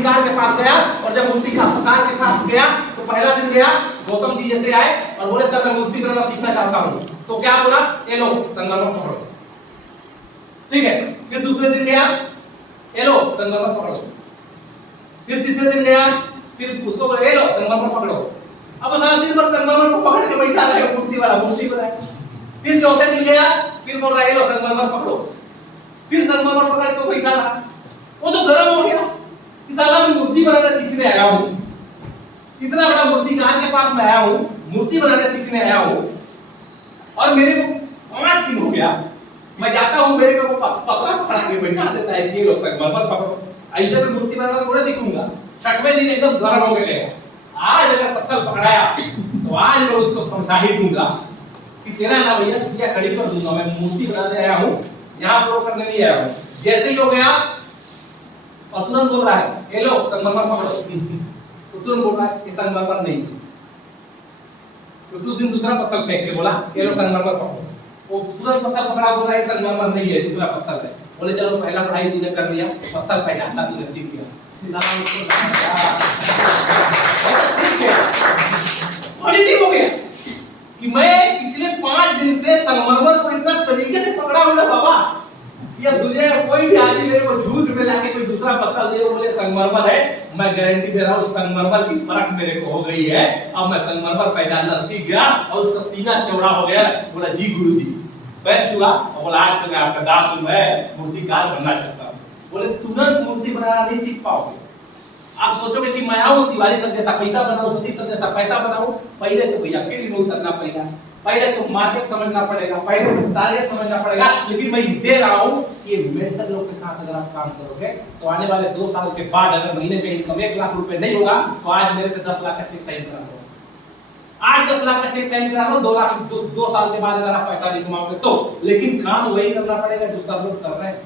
मूर्तिकार के पास गया और जब मूर्तिकार के पास गया तो पहला दिन गया गौतम जी जैसे आए और बोले सर मैं मूर्ति बनाना सीखना चाहता हूँ। तो क्या बोला, ये लो संगमरमर पकड़ो, ठीक है। फिर दूसरे दिन गया, ये लो संगमरमर पकड़ो। फिर तीसरे दिन गया, फिर उसको बोले ये लो संगमरमर पकड़ो। अब सारा दिन भर संगमरमर को पकड़ के बैठा रहे, मूर्ति बनाए। फिर चौथे दिन गया, फिर बोल रहा है ये लो संगमरमर पकड़ो। फिर संगमरमर पकड़ के बैठा रहा। वो तो गर्म हो गया, इस साला मैं मूर्ति बनाना सीखने आया हूँ, इतना बड़ा मूर्तिकार के पास मैं आया हूँ, मूर्ति बनाने सीखने आया हूँ, और मेरे को 5 दिन हो गया मैं जाता हूँ, मेरे को पकड़ा पकड़ा के बैठा देता है कि लोग संगमरमर पकड़ो। ऐसे में मूर्ति बनाना थोड़ा सीखूंगा। 6वें दिन एकदम गर्म हो गया, आज अगर पत्थर पकड़ाया तो आज मैं उसको समझा ही दूंगा कि तेरा ना भैया क्या खड़ी कर दूंगा, मैं मूर्ति बनाने आया हूँ, यहाँ पर करने नहीं आया हूँ। जैसे ही हो गया और तुरंत बोल रहा है ये लो संगमरमर पकड़ो, तो तुरंत बोल रहा है ये संगमरमर नहीं। तो उस दिन दूसरा पत्थर फेंक के बोला ये लो संगमरमर पकड़ो। वो तुरंत पत्थर पकड़ा, बोल रहा है संगमरमर नहीं है, दूसरा पत्थर है। बोले चलो पहला पढ़ाई तूने कर लिया, पत्थर पहचानना तूने सीख गया। पॉजिटिव हो गया कि मैं पिछले 5 दिन से संगमरमर को इतना तरीके से पकड़ा हूं ना बाबा, ये दुनिया में कोई भी आदमी मेरे को झूठ में लाके कोई दूसरा पत्थर दे बोले संगमरमर है, मैं गारंटी दे रहा हूँ संगमरमर की परख मेरे को हो गई है। अब मैं संगमरमर पहचानना सीख गया और उसका सीना चौड़ा हो गया। बोला जी गुरुजी, पैर छुआ और बोला आज से मैं आपका दास हूं, मैं मूर्तिकार बनना चाहता हूँ। बोले तुरंत मूर्ति बनाना नहीं सीख पाओगे। आप सोचोगे कि मैं आऊं दिवाली सब जैसा पैसा बनाऊं, सतीश सब जैसा पैसा बनाऊं, पहले तो भैया फील्ड में उतरना पड़ेगा, पहले तो मार्केट समझना पड़ेगा, पहले तो टारगेट समझना पड़ेगा। लेकिन मैं दे रहा हूं कि मेंटर लोग के साथ अगर आप काम करोगे तो आने वाले 2 साल के बाद अगर महीने पे इनकम 1 लाख रुपए नहीं होगा तो आज मेरे से 10 लाख का चेक साइन करा लो, आज 10 लाख का चेक साइन करा लो, 2 लाख 2 साल के बाद अगर आप पैसा नहीं कमाओगे तो। लेकिन काम वही करना पड़ेगा जो सब लोग कर रहे हैं,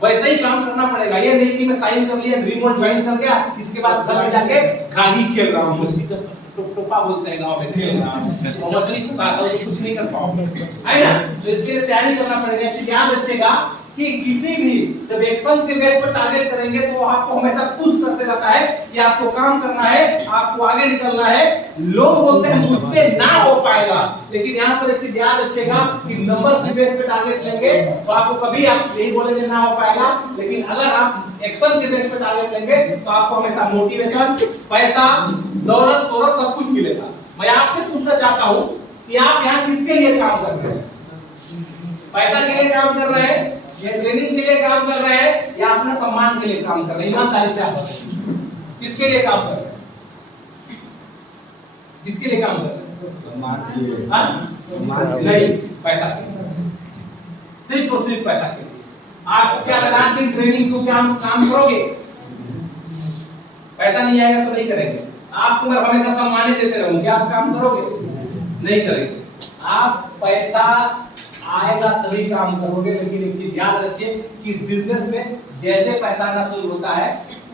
वैसे ही काम करना पड़ेगा। ये नहीं कि मैं साइन कर लिया, ड्रीम वर्ल्ड ज्वाइन कर गया, इसके बाद घर में जाके घाघी खेल रहा हूं, मछली का टोपा बोलते हैं गांव में, खेल रहा हूं और मछली फंसा रहा हूं, कुछ नहीं कर पाऊंगा, है ना। तो इसके लिए तैयारी करना पड़ेगा। ध्यान रखिएगा कि किसी भी जब एक्शन के बेस पर टारगेट करेंगे तो आपको हमेशा पुश करते रहता है कि आपको काम करना है, आपको आगे निकलना है। लोग बोलते हैं मुझसे ना हो पाएगा, लेकिन यहाँ पर एक चीज याद रखिएगा कि नंबर से बेस पे टारगेट लेंगे तो आपको कभी आप यही बोलेंगे ना हो पाएगा। लेकिन अगर आप एक्शन के बेस पे टारगेट लेंगे तो आपको हमेशा मोटिवेशन, पैसा, दौलत, शोहरत सब कुछ मिलेगा। मैं आपसे पूछना चाहता हूँ कि आप यहाँ किसके लिए काम कर रहे हैं? पैसा के लिए काम कर रहे हैं या ट्रेनिंग के लिए काम कर रहे हैं या अपने सम्मान के लिए काम कर रहे हैं? ईमानदारी से आप किसके लिए काम कर रहे हैं? किसके लिए काम कर रहे हैं? सम्मान के लिए। नहीं, पैसा के लिए, सिर्फ और सिर्फ पैसा के लिए। आप क्या रात दिन ट्रेनिंग तो क्या काम करोगे? पैसा नहीं आएगा तो नहीं करेंगे। आपको मैं हमेशा सम्मान देते रहूंगा, आप काम करोगे? नहीं करेंगे। आप पैसा आएगा तभी काम करोगे। लेकिन एक चीज याद रखिए कि इस बिजनेस में जैसे पैसा आना शुरू होता है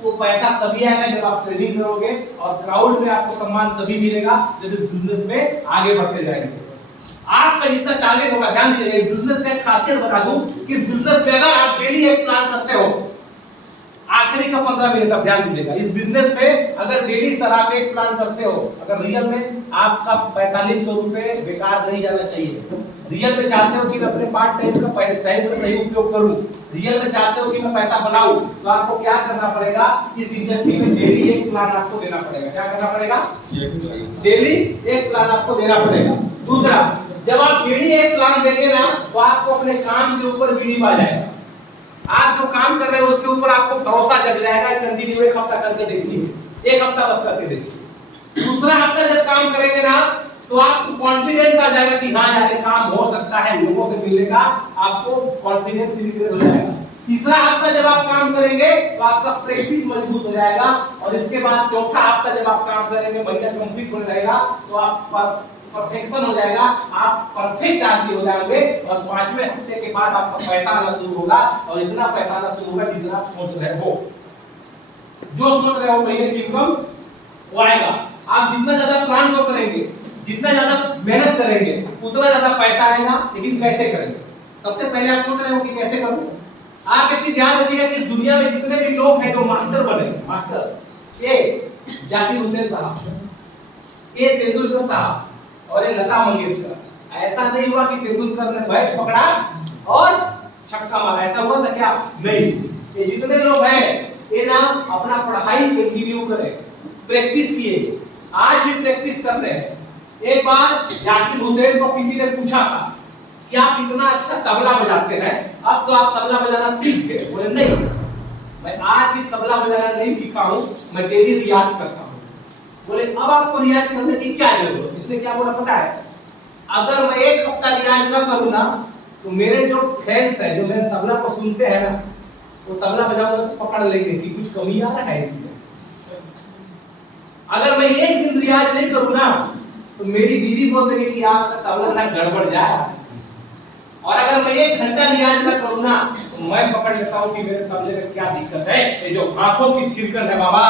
वो पैसा तभी आएगा जब आप ट्रेनिंग करोगे, और क्राउड में आपको सम्मान तभी मिलेगा जब इस बिजनेस में आगे बढ़ते जाएंगे। आपका जितना टारगेट होगा, ध्यान दीजिएगा, इस बिजनेस का एक खासियत बता दूं कि इस बिजनेस में अगर आप डेली एक प्लान करते हो, आखिरी का 15 मिनट आप ध्यान दीजिएगा, इस बिजनेस में अगर डेली सर आप एक प्लान करते हो, अगर रियल में आपका 4500 रुपए बेकार नहीं जाना चाहिए। रियल में चाहते हो कि मैं अपने पार्ट टाइम का सही उपयोग करूं, रियल में चाहते हो कि मैं पैसा बनाऊं, तो आपको क्या करना पड़ेगा? इस इंडस्ट्री में डेली एक प्लान आपको देना पड़ेगा। क्या करना पड़ेगा? डेली एक प्लान आपको देना पड़ेगा। दूसरा, जब आप डेली एक प्लान देंगे ना तो आपको अपने काम के ऊपर बिलीव आ जाएगा। आप जो काम कर रहे हो उसके ऊपर आपको भरोसा जग जाएगा। कंटिन्यू 1 हफ्ता करके देखिए, 1 हफ्ता बस करके देखिए। दूसरा हफ्ता जब काम करेंगे ना तो आपको कॉन्फिडेंस आ जाएगा कि हाँ यार ये काम हो सकता है, लोगों से मिलने का आपको कॉन्फिडेंस इंक्रीज हो जाएगा। तीसरा हफ्ता जब आप काम करेंगे तो आपका प्रैक्टिस मजबूत हो जाएगा, और इसके बाद चौथा हफ्ता जब आप काम करेंगे, महीना कंप्लीट होने लगेगा तो आप परफेक्शन हो जाएगा, आप परफेक्ट आदमी हो जाएंगे, और 5वें हफ्ते के बाद आपका पैसा आना शुरू होगा, और इतना पैसा आना शुरू होगा जितना आप सोच रहे हो। जो सोच रहे हो महीने की इनकम वो आएगा। आप जितना ज्यादा प्लान करेंगे, जितना ज्यादा मेहनत करेंगे, उतना ज्यादा पैसा आएगा। लेकिन कैसे करेंगे? सबसे पहले आप सोच रहे हो कि कैसे करूं, आप एक चीज ध्यान रखिएगा कि इस दुनिया में जितने भी लोग हैं जो मास्टर बने, मास्टर, ए जाकिर हुसैन साहब, ए तेंदुलकर साहब और ए लता मंगेशकर, ऐसा नहीं हुआ कि तेंदुलकर ने बैट पकड़ा और छक्का मारा, ऐसा हुआ था क्या? नहीं। ये जितने लोग हैं ये ना अपना पढ़ाई कंटिन्यू करें, प्रैक्टिस किए, आज भी प्रैक्टिस कर रहे हैं। एक बार जाकिर हुसैन को किसी ने पूछा था कि आप इतना अच्छा तबला बजाते हैं, अब तो आप तबला बजाना सीख गए। बोले नहीं, मैं आज भी तबला बजाना नहीं सीखा हूं, मैं डेली रियाज करता हूं। बोले अब आपको रियाज करने की क्या जरूरत? इसने क्या बोला पता है? अगर मैं एक हफ्ता रियाज न करूं ना तो मेरे जो फैंस हैं, जो मेरे तबला को सुनते हैं ना, वो तबला बजाऊंगा तो पकड़ लेंगे कि कुछ कमी आ रहा है इसमें। अगर मैं एक दिन रियाज नहीं करूं ना तो मेरी बीवी बोल देगी कि आपका तबला ना गड़बड़ जाए। और अगर मैं 1 घंटा रियाज ना करूं ना तो मैं पकड़ लेता हूं कि मेरे तबले में क्या दिक्कत है। ये जो हाथों की थिरकन है बाबा,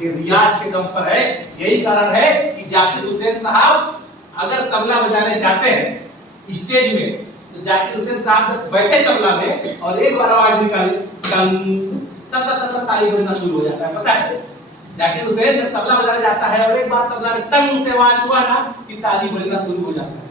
ये रियाज के दम पर है। यही कारण है कि जाकिर हुसैन साहब अगर तबला बजाने जाते हैं स्टेज में, तो जाकिर हुसैन साहब जब बैठे तबला में और एक बार आवाज निकाले तब ताली बजना शुरू हो जाता है। पता है, जाकिर हुसैन जब तबला बजाने जाता है और एक बार तबला में टंग से आवाज हुआ ना कि ताली बजना शुरू हो जाता है।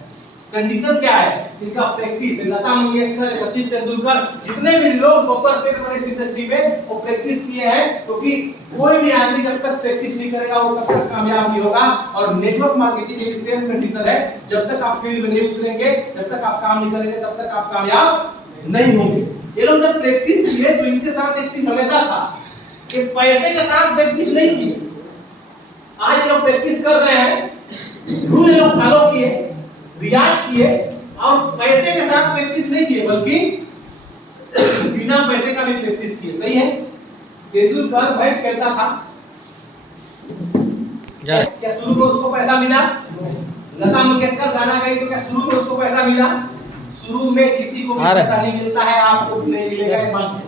कंडीशन क्या है? इनका प्रैक्टिस है। लता मंगेशकर, सचिन तेंदुलकर, जितने भी लोग बब्बर सेठ बने इस इंडस्ट्री में, वो प्रैक्टिस किए हैं, क्योंकि कोई भी आदमी जब तक प्रैक्टिस नहीं करेगा वो तब तक कामयाब नहीं होगा। और नेटवर्क मार्केटिंग की सेम कंडीशन है, जब तक आप फील्ड में नहीं उतरेंगे, जब तक आप काम नहीं करेंगे, तब तक आप कामयाब नहीं होंगे। ये लोग जब प्रैक्टिस किए तो इनके साथ एक चीज हमेशा था कि पैसे के साथ प्रैक्टिस नहीं किए। आज लोग प्रैक्टिस कर रहे हैं, रूल लोग फॉलो किए, रियाज किए और पैसे के साथ प्रैक्टिस नहीं किए, बल्कि बिना पैसे का भी प्रैक्टिस किए। सही है? तेंदुलकर मैच खेलता था, क्या शुरू में उसको पैसा मिला? लता मंगेशकर गाना गाई तो क्या शुरू में उसको पैसा मिला? शुरू में किसी को भी पैसा नहीं मिलता है, आपको भी नहीं मिलेगा। ये मान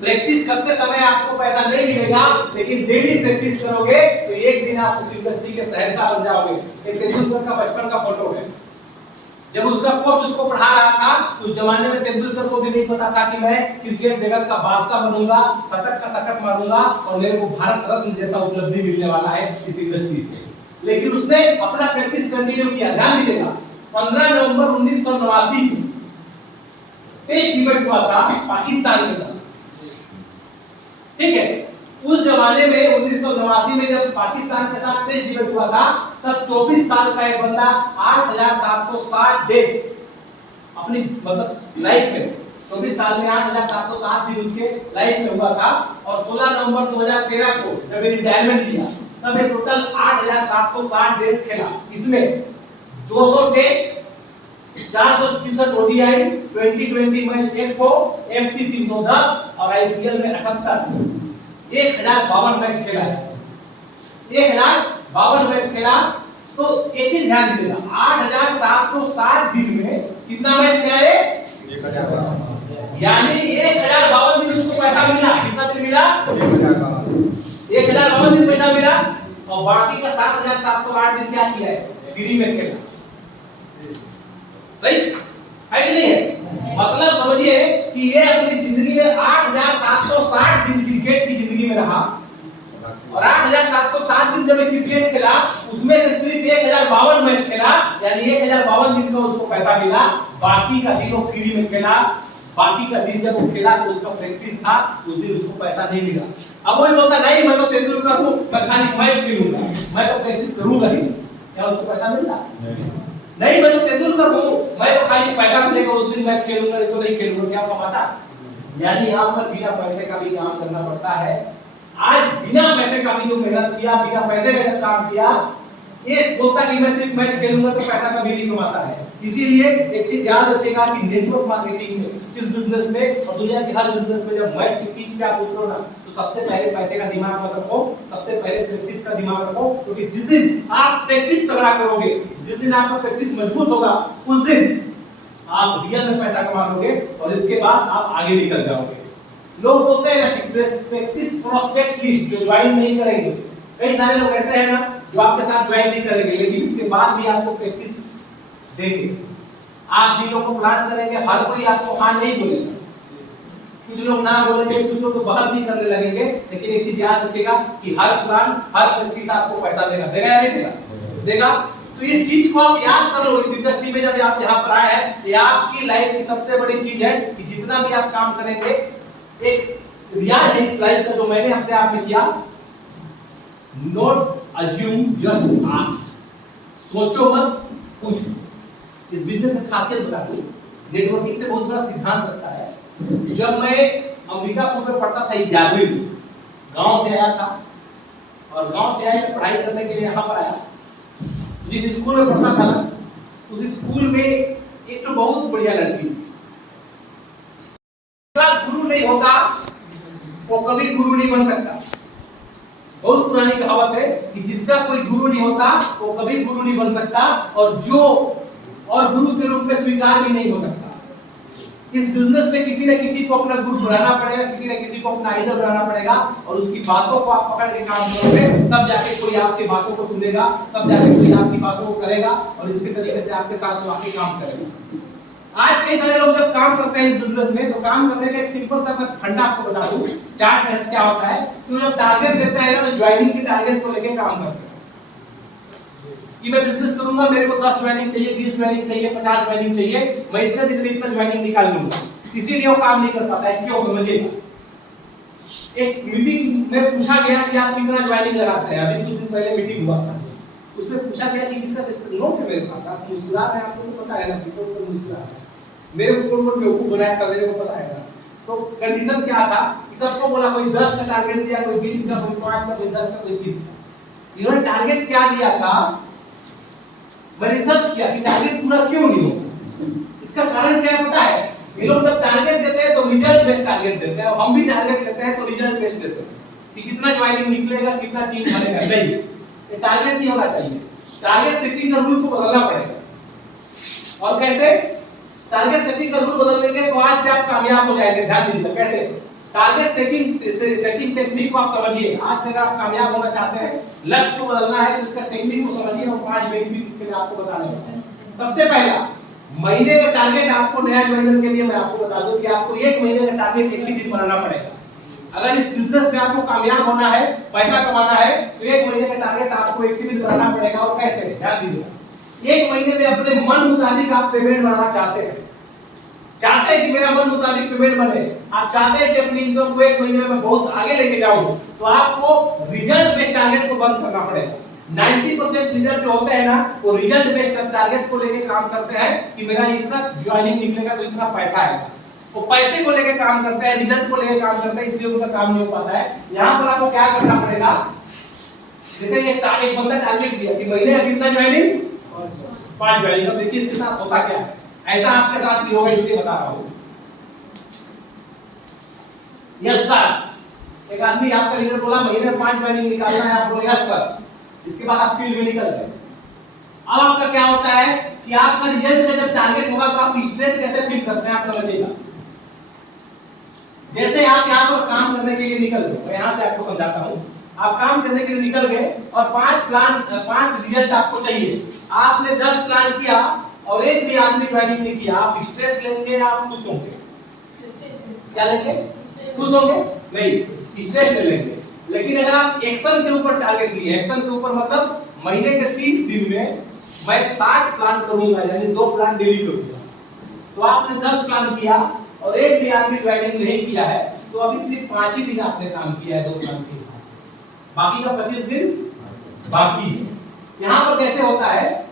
प्रैक्टिस करते समय आपको पैसा नहीं मिलेगा, लेकिन डेली प्रैक्टिस करोगे तो एक दिन आप उस इंडस्ट्री के शहंशाह बन जाओगे। एक तेंदुलकर का बचपन का फोटो है, जब उसका कोच उसको पढ़ा रहा था, उस जमाने में तेंदुलकर को भी नहीं पता था कि मैं क्रिकेट जगत का बादशाह बनूंगा, शतक का शतक मारूंगा और मेरे को भारत रत्न जैसा उपलब्धि मिलने वाला है इस इंडस्ट्री से। लेकिन उसने अपना प्रैक्टिस कंटिन्यू किया। ध्यान दीजिएगा, 15 नवंबर 1989 को टेस्ट इवेंट हुआ था पाकिस्तान के साथ। ठीक है, उस जमाने में 1989 में जब पाकिस्तान के साथ टेस्ट इवेंट हुआ था, तब 24 साल का एक बंदा 8760 डेज अपनी मतलब लाइफ में, 24 साल में 8760 दिन उसके लाइफ में हुआ था। और 16 नवंबर 2013 को जब ये रिटायरमेंट लिया, तब ये टोटल 8760 डेज खेला। इसमें 200 टेस्ट, 463 ओडीआई, 2020 मैच 1 को, एमसी 310 और आईपीएल में 78, 1052 मैच खेला है। 1052 मैच खेला। तो एक ही ध्यान दीजिएगा, 8760 दिन में कितना मैच खेला है? 1052। यानी 1052 दिन उसको पैसा मिला। कितना दिन मिला? 1052 दिन पैसा मिला। और बाकी का 7708 दिन क्या किया है? फ्री में खेला। सही है कि नहीं है? मतलब समझिए कि ये अपनी जिंदगी में 8760 दिन क्रिकेट की जिंदगी में रहा और 8760 दिन जब क्रिकेट खेला, उसमें से सिर्फ 1052 मैच खेला, यानी 1052 दिन का उसको पैसा मिला। बाकी का दिन वो फ्री में खेला। बाकी का दिन जब वो खेला तो उसका प्रैक्टिस था, उस दिन उसको पैसा नहीं मिला। अब वो बोलता नहीं, मैं तो तेंदुलकर हूं, मैं खाली मैच खेलूंगा, मैं तो प्रैक्टिस करूंगा ही, क्या उसको पैसा मिलता? नहीं, मैं तो तेंदुलकर हूं, मैं तो खाली पैसा मिलेगा उस दिन मैच खेलूंगा, इसको नहीं खेलूंगा, क्या कमाता? यानी यहाँ पर बिना पैसे का भी काम करना पड़ता है। आज बिना पैसे का भी जो मेहनत किया, बिना पैसे का काम किया, ये बोलता कि मैं सिर्फ मैच खेलूंगा तो पैसा कभी नहीं कमाता है। इसीलिए एक चीज याद रखिएगा कि नेटवर्क मार्केटिंग में, इस बिजनेस में और दुनिया के हर बिजनेस में जब मैच की पिच पे आप उतरो ना, तो सबसे पहले पैसे का दिमाग मत रखो, सबसे पहले प्रैक्टिस का दिमाग रखो। क्योंकि जिस दिन आप प्रैक्टिस तगड़ा करोगे, जिस दिन आपका प्रैक्टिस मजबूत होगा, उस दिन आप रियल में पैसा कमा लोगे और इसके बाद आप आगे निकल जाओगे। लोग बोलते हैं कि प्रैक्टिस प्रोस्पेक्ट लिस्ट जो ज्वाइन नहीं करेंगे, कई सारे लोग ऐसे हैं ना जो आपके साथ ज्वाइन नहीं करेंगे, लेकिन इसके बाद भी आपको प्रैक्टिस देंगे। आप जिन लोगों को प्लान करेंगे, हर कोई आपको हाँ नहीं बोलेगा, कुछ लोग ना बोलेंगे, कुछ लोग तो बहस भी करने लगेंगे, लेकिन एक चीज याद रखिएगा कि हर प्लान, हर प्रैक्टिस आपको पैसा देगा, देगा या नहीं देगा? देगा। तो इस चीज को आप याद कर लो, इस इंडस्ट्री में जब आप यहाँ पर आए हैं, ये आपकी लाइफ की सबसे बड़ी चीज है कि जितना भी आप काम करेंगे, एक रियाज है इस लाइफ का जो मैंने अपने आप में किया, नॉट अज्यूम जस्ट आस्क, सोचो मत पूछो। इस बिजनेस की खासियत बता दूं, नेटवर्किंग से बहुत बड़ा सिद्धांत रखता है। जब मैं अंबिकापुर में पढ़ता था 11वीं में, गांव से आया था और गांव से आया पढ़ाई करने के लिए यहाँ पर आया। जिस स्कूल में पढ़ता था उस स्कूल में एक तो बहुत बढ़िया लड़की थी। गुरु नहीं होता वो कभी गुरु नहीं बन सकता। बहुत पुरानी कहावत है कि जिसका कोई गुरु नहीं होता वो कभी गुरु नहीं बन सकता, और गुरु के रूप में स्वीकार भी नहीं हो सकता। इस बिजनेस में किसी न किसी को अपना गुरु बनाना पड़ेगा, किसी न किसी को अपना आइडल बनाना पड़ेगा, और उसकी बातों को आप पकड़ के काम करोगे, तब जाके कोई आपकी बातों को सुनेगा, तब जाके कोई आपकी बातों को करेगा और इसके तरीके से आपके साथ वाकई काम करेगा। आज कई सारे लोग जब काम करते हैं इस बिजनेस में, तो काम करने का एक सिंपल सा मैं फंडा आपको बता दूं, चार्ट मेथड क्या होता है। तो जब टारगेट देता है ना, तो ज्वाइनिंग के टारगेट को लेके काम करते हैं कि मैं बिजनेस करूंगा, मेरे को 10 ज्वाइनिंग चाहिए, 20 ज्वाइनिंग चाहिए, 50 ज्वाइनिंग चाहिए, मैं इतने दिन में इतना ज्वाइनिंग निकाल लूंगा। इसीलिए वो काम नहीं कर पाता है। क्यों? समझिएगा, एक मीटिंग में पूछा गया कि आप कितना ज्वाइनिंग लगाते हैं। अभी कुछ दिन पहले मीटिंग हुआ था, उसमें पूछा गया कि किसका नोट है मेरे पास, आप मुस्कुरा रहे हैं, आपको पता है ना कि कौन मुस्कुरा रहा है, मेरे को कौन बेवकूफ बनाया था, मेरे को पता है ना। तो कंडीशन क्या था कि सबको बोला, कोई 10 का टारगेट दिया, कोई 20 का, कोई 5 का, कोई 10 का, कोई 30 का। इन्होंने टारगेट क्या दिया था, मैं रिसर्च किया कि टारगेट पूरा क्यों नहीं होता। इसका कारण क्या पता है? ये लोग जब टारगेट देते हैं तो रिजल्ट बेस्ड टारगेट देते हैं, और हम भी टारगेट लेते हैं तो रिजल्ट बेस्ड देते हैं कि कितना ज्वाइनिंग निकलेगा, कितना टीम बनेगा। नहीं, ये टारगेट नहीं होना चाहिए। टारगेट सेटिंग का रूल को बदलना पड़ेगा। और कैसे? टारगेट सेटिंग का रूल बदल देंगे तो आज से आप कामयाब हो जाएंगे। ध्यान दीजिए कैसे। टारगेट सेटिंग टेक्निक को आप समझिए। आज से अगर आप कामयाब होना चाहते हैं, लक्ष्य को बदलना है, तो इसका टेक्निक को समझिए और 5 बेनिफिट इसके लिए आपको बताने हैं। सबसे पहला, महीने का टारगेट आपको नया ज्वाइनर के लिए मैं आपको बता दूं कि आपको 1 महीने का टारगेट एक ही दिन बनाना पड़ेगा। अगर इस बिजनेस में आपको कामयाब होना है, पैसा कमाना है, तो 1 महीने का टारगेट आपको एक ही दिन बनाना पड़ेगा। और कैसे? ध्यान दीजिए, 1 महीने में अपने मन मुताबिक आप पेमेंट बनाना चाहते हैं कि मेरा मन मुताबिक पेमेंट बने, आप चाहते हैं कि अपनी इनकम को 1 महीने में मैं बहुत आगे लेके जाऊं, तो आपको रिजल्ट बेस्ड टारगेट को बंद करना पड़ेगा। 90% लीडर जो होते हैं ना, वो रिजल्ट बेस्ड टारगेट को लेके काम करते हैं कि मेरा इतना ज्वाइनिंग निकलेगा तो इतना पैसा आएगा। वो पैसे को लेके काम करते हैं, रिजल्ट को लेके काम करते हैं, इसलिए उनका काम नहीं हो पाता है। यहाँ पर आपको क्या करना पड़ेगा, जैसे एक बंदा टारगेट दिया कि महीने का कितना ज्वाइनिंग, 5 ज्वाइनिंग। अब देखिए इसके साथ होता क्या है, ऐसा आपके साथ भी होगा, इसलिए बता रहा हूं। यस सर, एक आदमी आपका लीडर बोला महीने में 5 ज्वाइनिंग निकालना है, आप बोले यस सर। इसके बाद आप फील्ड में निकल गए। अब आपका क्या होता है कि आपका रिजल्ट का जब टारगेट होगा तो आप स्ट्रेस कैसे फील करते हैं, आप समझिएगा। जैसे आप यहाँ पर काम करने के लिए निकल गए, मैं यहाँ से आपको समझाता हूँ। आप काम करने के लिए निकल गए और 5 रिजल्ट आपको चाहिए। आपने 10 प्लान किया और एक भी आदमी ज्वाइनिंग नहीं किया, आप स्ट्रेस लेंगे या आप खुश होंगे? क्या लेंगे? खुश होंगे? नहीं, स्ट्रेस ले लेंगे। लेकिन अगर आप एक्शन के ऊपर टारगेट लिए, एक्शन के ऊपर मतलब महीने के 30 दिन में मैं 60 प्लान करूंगा, यानी 2 प्लान डेली करूंगा, तो आपने 10 प्लान किया और एक भी आदमी ज्वाइनिंग नहीं किया है, तो अभी सिर्फ 5 ही दिन आपने काम किया है 2 प्लान के हिसाब से, बाकी का 25 दिन बाकी है। यहाँ पर कैसे होता है,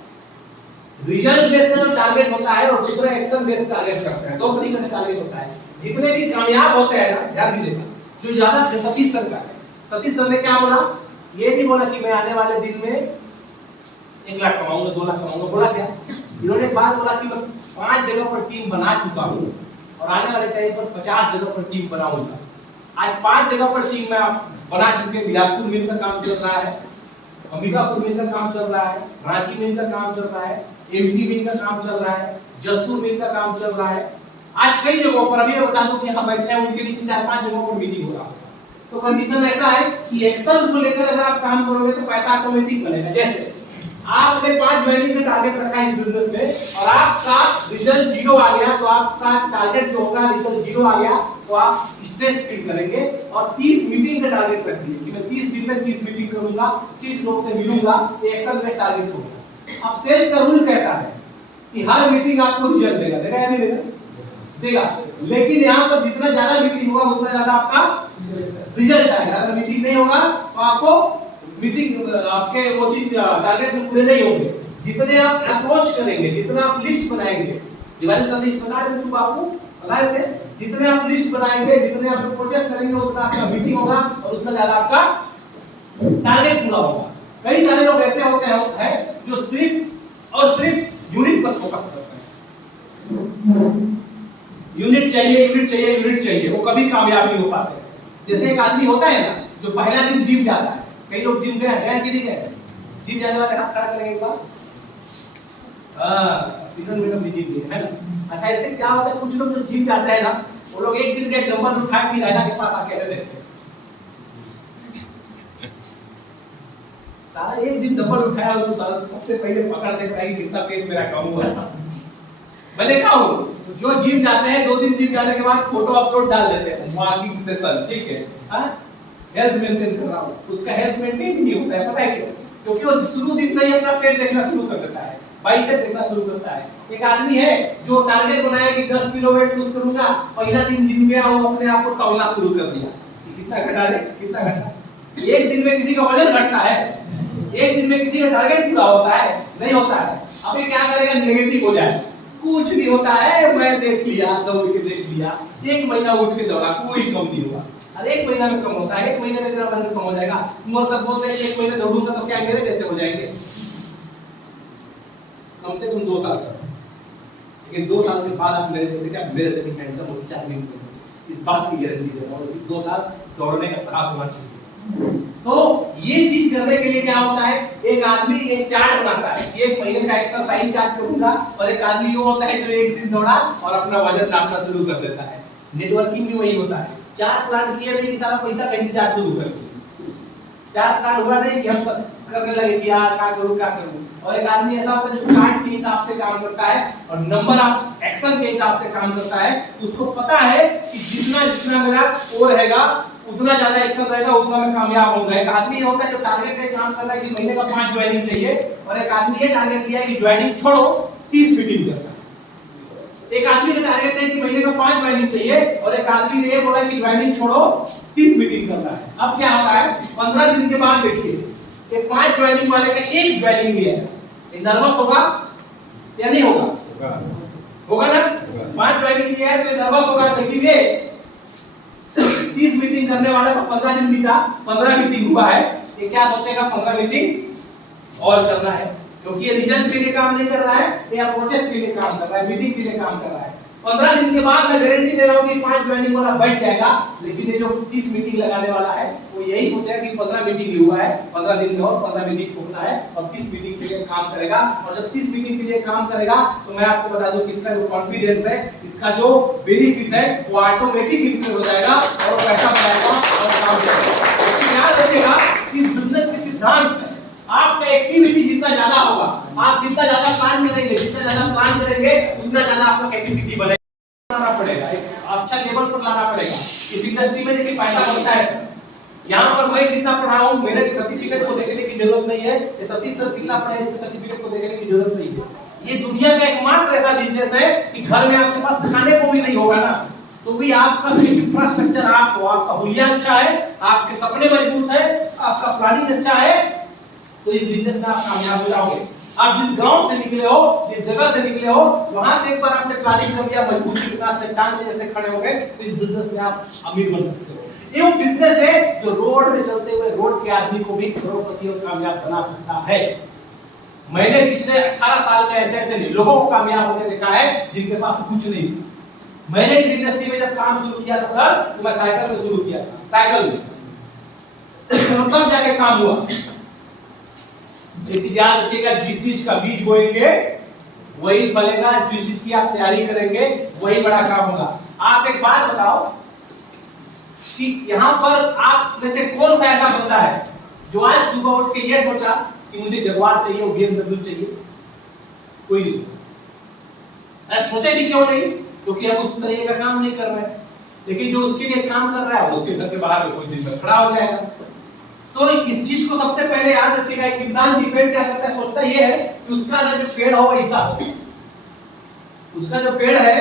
रिजल्ट बेस्ड का टारगेट होता है और दूसरा एक्शन बेस्ड टारगेट करते हैं। 2 तरीके से टारगेट होता है। जितने भी कामयाब होते हैं ना, ध्यान दीजिएगा, जो ज्यादा सतीश सर का है, सतीश सर ने क्या बोला, ये नहीं बोला कि मैं आने वाले दिन में 1 लाख कमाऊंगा, 2 लाख कमाऊंगा। बोला क्या? इन्होंने एक बात बोला कि मैं 5 जगह पर टीम बना चुका हूं और आने वाले टाइम पर 50 जगह पर टीम बनाऊंगा। आज 5 जगह पर टीम में बना चुके। बिलासपुर में इनका काम चल रहा है, अंबिकापुर में इनका काम चल रहा है, रांची में इनका काम चल रहा है, एमपी में इनका काम चल रहा है, जसपुर में इनका काम चल रहा है। आज कई जगहों पर, अभी मैं बता दूं कि यहाँ बैठे हैं, उनके नीचे 4-5 जगहों पर मीटिंग हो रहा है। तो कंडीशन ऐसा है कि एक्सेल को लेकर अगर आप काम करोगे तो पैसा ऑटोमेटिक बनेगा। जैसे आपने 5 ज्वाइनिंग का टारगेट रखा है इस बिजनेस में और आपका रिजल्ट 0 आ गया, तो आपका टारगेट जो होगा रिजल्ट 0 आ गया, तो आप स्ट्रेस फील करेंगे। और 30 मीटिंग का टारगेट रख दिए कि मैं 30 दिन में 30 मीटिंग करूंगा, 30 लोग से मिलूंगा, ये एक्शन बेस्ड टारगेट होगा। अब सेल्स का रूल कहता है कि हर मीटिंग आपको रिजल्ट देगा, देगा या नहीं देगा? देगा। लेकिन यहाँ पर जितना ज्यादा मीटिंग होगा उतना ज्यादा आपका रिजल्ट आएगा। अगर मीटिंग नहीं होगा तो आपको मीटिंग आपके वो चीज टारगेट में पूरे नहीं होंगे। जितने आप अप्रोच करेंगे, जितना आप लिस्ट बनाएंगे, दिवाली का लिस्ट बना रहे थे सुबह आपको बता रहे थे, जितने आप लिस्ट बनाएंगे, जितने आप प्रोजेक्ट करेंगे, उतना आपका मीटिंग होगा और उतना ज्यादा आपका टारगेट पूरा होगा। कई सारे लोग ऐसे होते हैं जो सिर्फ और सिर्फ यूनिट पर फोकस करते हैं। यूनिट चाहिए, यूनिट चाहिए, यूनिट चाहिए, वो कभी कामयाब नहीं हो पाते। जैसे एक आदमी होता है ना जो पहला दिन जिम जाता है, कई लोग जिम गए हैं कि नहीं गए? जिम जाने वाले हाथ खड़ा करेंगे एक बार। सीजन में भी जिम गए है ना। अच्छा, ऐसे क्या होता है, कुछ लोग जो जिम जाते हैं ना, वो लोग एक दिन के नंबर उठा के राजा के पास आके ऐसे देखते हैं। सारा एक दिन नंबर उठाया और सबसे पहले पकड़ देता है कि कितना पेट मेरा कम हुआ। मैं देखा हूँ जो जिम जाते हैं 2 दिन जिम जाने के बाद फोटो अपलोड डाल देते हैं, वॉकिंग सेशन, ठीक है, हेल्थ मेंटेन कर रहा हूँ, उसका हेल्थ मेंटेन नहीं होता है। पता है क्यों? क्योंकि वो शुरू दिन से ही अपना पेट देखना शुरू कर देता है, बाइसेप देखना शुरू करता है। एक आदमी है जो टारगेट बनाया कि 10 किलो वेट लूज करूंगा, पहला दिन जिम गया, वो अपने आप को तौलना शुरू कर दिया कि कितना घटा रे, कितना घटा। एक दिन में किसी का वजन घटता है, एक दिन में किसी का टारगेट पूरा होता है? नहीं होता है। अब ये क्या करेगा? नेगेटिव हो जाए, कुछ नहीं होता है, मैं देख लिया, दौड़ के देख लिया, 1 महीना उठ के दौड़ा, कोई कम नहीं हुआ। अरे 1 महीना में कम होता है, 1 महीने में तेरा वजन कम हो जाएगा। तुम सब बोलते हैं कि 1 महीने दौड़ूंगा तो क्या मेरे जैसे हो जाएंगे? कम से कम 2 साल सर, लेकिन 2 साल के बाद आप मेरे जैसे क्या मेरे से भी हैंडसम हो, 4 दिन इस बात की गारंटी दे रहा हूं। 2 साल दौड़ने का साहस होना चाहिए। तो ये चीज करने के लिए क्या होता है, एक आदमी एक चार्ट बनाता है, 1 महीने का एक्सरसाइज चार्ट करूंगा, और एक आदमी वो होता है जो 1 दिन दौड़ा और अपना वजन नापना शुरू कर देता है। नेटवर्किंग भी वही होता है। 4 प्लान किए नहीं कि सारा पैसा का इंतजार शुरू कर दो। 4 प्लान हुआ नहीं कि हम करने लगे कि यार क्या करूं क्या करूं। और एक आदमी ऐसा होता है जो चार्ट के हिसाब से काम करता है और नंबर ऑफ एक्शन के हिसाब से काम करता है। उसको पता है कि जितना जितना मेरा वो रहेगा उतना ज्यादा एक्शन रहेगा, उतना मैं कामयाब होऊंगा। एक आदमी होता है जो टारगेट पे काम कर रहा है कि महीने का 5 ज्वाइनिंग चाहिए, और एक आदमी ये टारगेट लिया है कि ज्वाइनिंग छोड़ो 30 मीटिंग करना। एक आदमी का टारगेट है कि महीने का 5 ज्वाइनिंग चाहिए, और एक आदमी ने ये बोला कि ज्वाइनिंग छोड़ो 30 मीटिंग करना है। अब क्या हो रहा है, 15 दिन के बाद देखिए ये 5 ज्वाइनिंग वाले का 1 ज्वाइनिंग लिया है, ये नर्वस होगा या नहीं होगा? होगा ना। 5 ज्वाइनिंग लिया है तो नर्वस होगा। लेकिन ये 30 मीटिंग करने वाले को 15 दिन बीता, 15 मीटिंग हुआ है, ये क्या सोचेगा 15 मीटिंग और करना है, क्योंकि ये रिजल्ट के लिए काम नहीं कर रहा है, ये प्रोजेक्ट के लिए काम कर रहा है, मीटिंग के लिए काम कर रहा है। 15 दिन के बाद मैं गारंटी दे रहा हूं कि 5 ज्वाइनिंग वाला बैठ जाएगा। लेकिन ये जो 30 मीटिंग लगाने वाला है वो यही सोचेगा कि 15 मीटिंग ही हुआ है, 15 दिन में और 15 मीटिंग ठोकना है, और 30 मीटिंग के लिए काम करेगा। और जब 30 मीटिंग के लिए काम करेगा तो मैं आपको बता दूं कि इसका जो कॉन्फिडेंस है, इसका जो बेनिफिट है, वो ऑटोमेटिक इंक्रीज हो जाएगा और पैसा बनाएगा और काम करेगा। लेकिन याद रखिएगा कि इस बिजनेस के सिद्धांत है, आपका एक्टिविटी जितना ज्यादा होगा, आप जितना ज्यादा प्लान करेंगे, जितना ज्यादा प्लान करेंगे, उतना ज्यादा आपका कैपेसिटी बढ़ेगा, पड़ेगा, एक अच्छा लेवल पर लाना पड़ेगा। इस इंडस्ट्री में देखिए पैसा बनता है सर। यहाँ पर मैं कितना पढ़ा हूँ, मेरे सर्टिफिकेट को देखने की जरूरत नहीं है। ये सतीश सर कितना पढ़े, इसके सर्टिफिकेट को देखने की जरूरत नहीं है। ये दुनिया का एकमात्र ऐसा बिजनेस है कि घर में आपके पास खाने को भी नहीं होगा ना, तो भी आपका इंफ्रास्ट्रक्चर, आपका हुलिया अच्छा है, आपके सपने मजबूत है, आपका प्लानिंग अच्छा है, तो इस बिजनेस में आप कामयाब हो जाओगे। आप जिस गांव से निकले हो, जिस जगह से निकले हो, वहां से एक बार आपने प्लानिंग कर दिया, मजबूती के साथ चट्टान के जैसे खड़े हो गए, तो इस बिजनेस में आप अमीर बन सकते हो। ये वो बिजनेस है जो रोड में चलते हुए रोड के आदमी को भी करोड़पति और कामयाब बना सकता है। मैंने पिछले 18 साल में ऐसे ऐसे लोगों को कामयाब होते देखा है जिनके पास कुछ नहीं था। मैंने इस इंडस्ट्री में जब काम शुरू किया था सर, तो मैं साइकिल में शुरू किया था, साइकिल में तब जाके काम हुआ। एक चीज याद रखिएगा, जिस चीज का बीज बोएंगे वही फलेगा, जिस चीज की आप तैयारी करेंगे वही बड़ा काम होगा। आप एक बात बताओ कि यहाँ पर आप में से कौन सा ऐसा बंदा है जो आज सुबह उठ के ये सोचा कि मुझे जगुआर चाहिए और BMW चाहिए? कोई नहीं सोचा। सोचे भी क्यों नहीं? क्योंकि हम उस तरीके का काम नहीं कर रहे हैं। लेकिन जो उसके लिए काम कर रहा है वो उसके घर के बाहर में कुछ दिन में खड़ा हो जाएगा। तो इस चीज को सबसे पहले याद रखिएगा, एक इंसान डिपेंड क्या करता है, सोचता ये है कि उसका ना जो पेड़ हो वैसा हो, उसका जो पेड़ है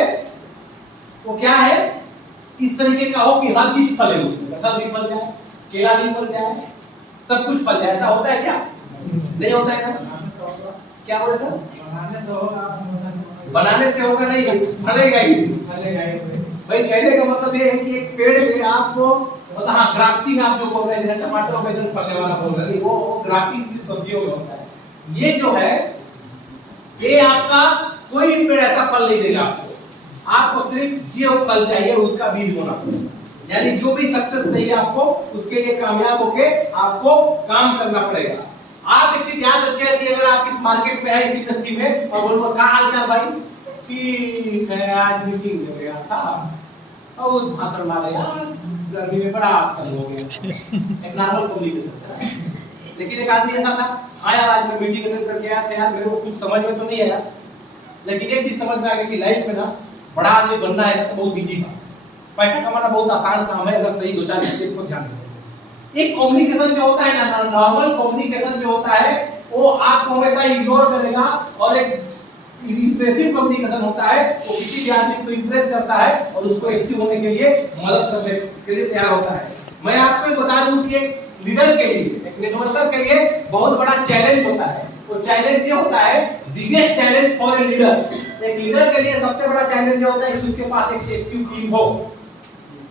वो क्या है, इस तरीके का हो कि हर चीज फले, उसमें कटहल भी फल जाए, केला भी फल जाए, सब कुछ फल जाए। ऐसा होता है क्या? नहीं होता है ना? क्या बोले सर? बनाने से होगा नहीं, फलेगा ही। भाई कहने का मतलब ये है कि एक पेड़ पे आपको मतलब, हाँ ग्राफ्टिंग आप जो बोल रहे हैं, जैसे टमाटर और बैंगन फलने वाला बोल रहे हैं, वो ग्राफ्टिंग सिर्फ सब्जियों में होता है। ये जो है ये आपका कोई पेड़ ऐसा फल नहीं देगा आपको सिर्फ जो फल चाहिए उसका बीज होना पड़ेगा। यानी जो भी सक्सेस चाहिए आपको, उसके लिए कामयाब होके आपको काम करना पड़ेगा। आप एक चीज याद रखिए कि अगर आप इस मार्केट में है, इस इंडस्ट्री में, और बोलो क्या हाल चाल भाई, कि मैं आज मीटिंग में गया था और भाषण मारे यार, गर्मी में बड़ा तंग हो गया, एक नॉर्मल कम्युनिकेशन। लेकिन एक आदमी ऐसा था, हाँ यार आज मैं मीटिंग अटेंड करके आया था यार, मेरे को कुछ समझ में तो नहीं आया, लेकिन एक चीज समझ में आ गई कि लाइफ में ना बड़ा आदमी बनना है तो बहुत इजी था, पैसा कमाना बहुत आसान काम है अगर सही दो चार स्टेप को ध्यान दें। एक कम्युनिकेशन जो होता है ना, नॉर्मल कम्युनिकेशन जो होता है वो आपको हमेशा इग्नोर करेगा, और एक इंप्रेसिव कम्युनिकेशन होता है वो किसी भी आदमी को इंप्रेस करता है और उसको एक्टिव होने के लिए मदद करने के लिए तैयार होता है। मैं आपको एक बता दूं कि एक लीडर के लिए, एक नेटवर्कर के लिए बहुत बड़ा चैलेंज होता है। वो चैलेंज ये होता है, biggest challenge for a leader. एक लीडर के लिए सबसे बड़ा चैलेंज ये होता है कि उसके पास एक एक्टिव टीम हो।